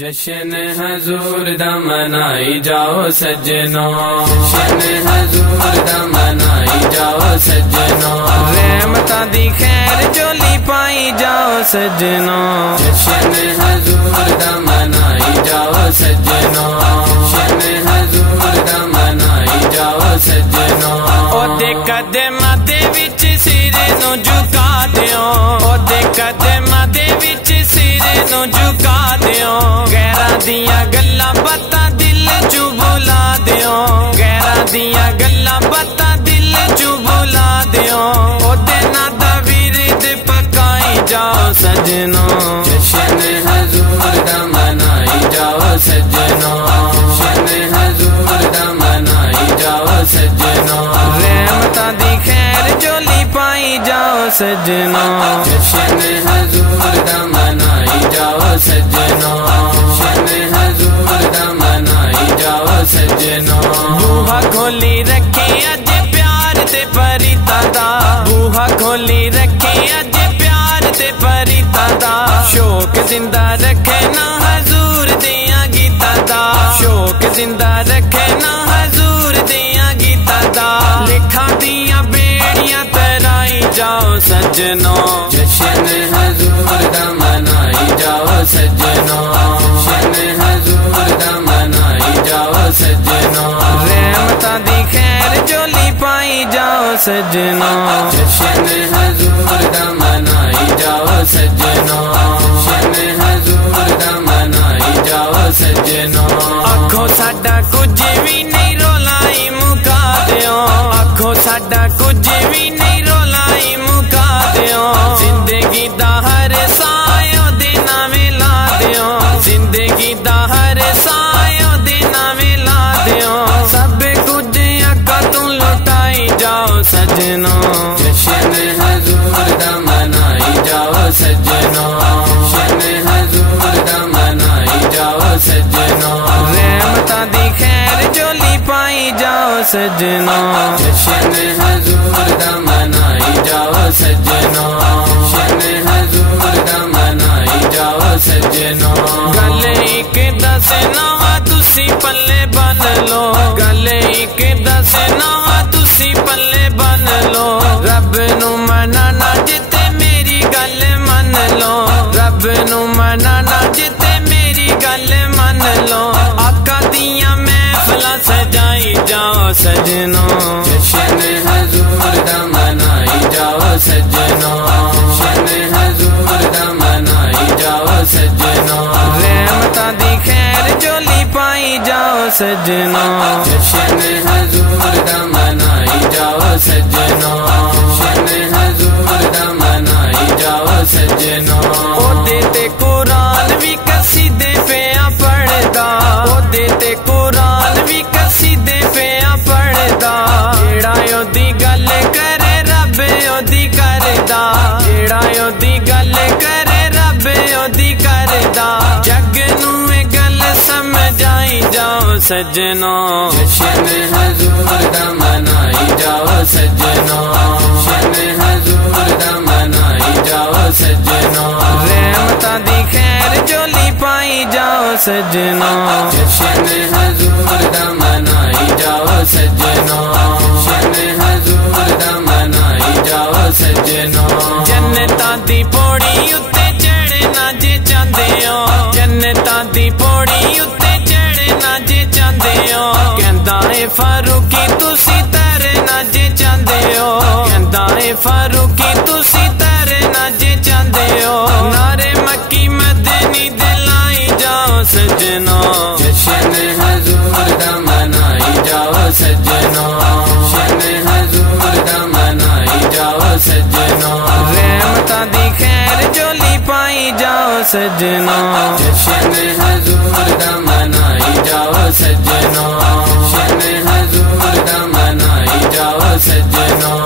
जश्न हजूर दा मनाई जाओ सज्जनों, जश्न हजूर दा मनाई जाओ सज्जनों, रहमतां दी खैर झोली पाई जाओ सज्जनों, जश्न हजूर दा मनाई जाओ सज्जनों, जश्न हजूर दा मनाई जाओ सज्जनों। ओदे कदमां दे विच सिर नूं झुका दिओ, ओदे कदमां दे विच सिर नूं झुका दिओ, गैरां दियां गल्लां बातां दिल चू भुला दिओ, गैरां दियां गल्लां बातां दिल चू भुला दिओ, ओदे नां दा विरद पकाई जाओ सज्जनों, जश्न हजूर दा मनाई जाओ सज्जनों, जश्न हजूर दा मनाई जाओ सज्जनों, रहमतां दी खैर झोली पाई जाओ सज्जनों, जश्न हजूर दा मनाई जाओ सज्जनों, जश्न हजूर दा मनाई जाओ सज्जनों। बूहा खोली रखे अज प्यार ते परिता दा, बूहा खोली रखे अज प्यार ते परिता दा, शौक जिंदा रखे ना हजूर दियां गीतां दा, शौक जिंदा रखे ना हजूर दियां गीतां दा, लिखा दियां बेड़ियां तराई जाओ सज्जनों, जश्न हजूर दा मनाई जाओ सज्जनों, जश्न हजूर दा मनाई जाओ सज्जनों, रहमतां दी खैर झोली पाई जाओ सज्जनों, जश्न हजूर दा मनाई जाओ सज्जनों, जश्न हजूर दा मनाई जाओ सज्जनों। आखो साडा कुछ भी नहीं रोलाई मुका दिओ, आखो साडा कुछ भी नहीं रोलाई मुका दिओ, जिंदगी दा हर सायो दे नावें ला दिओ, जिंदगी दा हर सायो दे नावें ला दिओ, सब कुछ अक्का तू लुटाई जाओ सज्जनों, जश्न हजूर दा मनाई जाओ सज्जनों, जश्न हजूर दा मनाई जाओ सज्जनों, रहमतां दी खैर झोली पाई जाओ सज्जनों, जश्न हजूर दा मनाई जाओ सज्जनों, जश्न हजूर दा मनाई जाओ सज्जनों। गल एक दस नवा तुसी पल्ले बन लो, गल एक दस नवा तुसी पल्ले बन लो, रब नू मनाना जिते मेरी गल मन लो, रब नू मनाना जिते मेरी गल मन लो, आका दियां महफिलां सजाई जाओ सज्जनों, जश्न हजूर दा मनाई जाओ सज्जनों, जश्न हजूर दा मनाई जाओ सज्जनों, रहमतां दी खैर झोली पाई जाओ सज्जनों, जश्न हजूर दा मनाई जाओ सज्जनों, जश्न हजूर दा मनाई जाओ सज्जनों। ओदे ते कुरान भी कसीदे पिया पढ़दा, ओदे ते कुरान भी कसीदे पिया पढ़दा, जेड़ा ओदी गल करे रब ओदी करदा, जेड़ा ओदी गल करे रब ओदी करदा, जग नू ए गल समझाई जाओ सज्जनों, जश्न हजूर दा मनाई जाओ सज्जनों, जश्न हजूर दा मनाई जाओ सज्जनों, रहमतां दी खैर झोली पाई जाओ सज्जनों, जश्न हजूर दा मनाई जाओ सज्जनों, जश्न हजूर दा मनाई जाओ सज्जनों। जन्नतां दी पौड़ी उत्ते चढ़ना जे चाहंदे हो, जन्नतां दी पौड़ी उत्ते चढ़ना जे चाहंदे हो, कहंदा ए फारूकी तुसी तरना जे चाहंदे हो, कहंदा ए फारूकी तुसी तरना जे चाहंदे हो, नारे मक्की मदनी दिलाई जाओ सज्जनों, जश्न हजूर दा मनाई जाओ सज्जनों, जश्न हजूर दा मनाई जाओ सज्जनों, रहमतां दी खैर झोली पाई जाओ सज्जनों, जश्न हजूर दा मनाई जाओ सज्जनों, जश्न हजूर दा मनाई जाओ सज्जनों,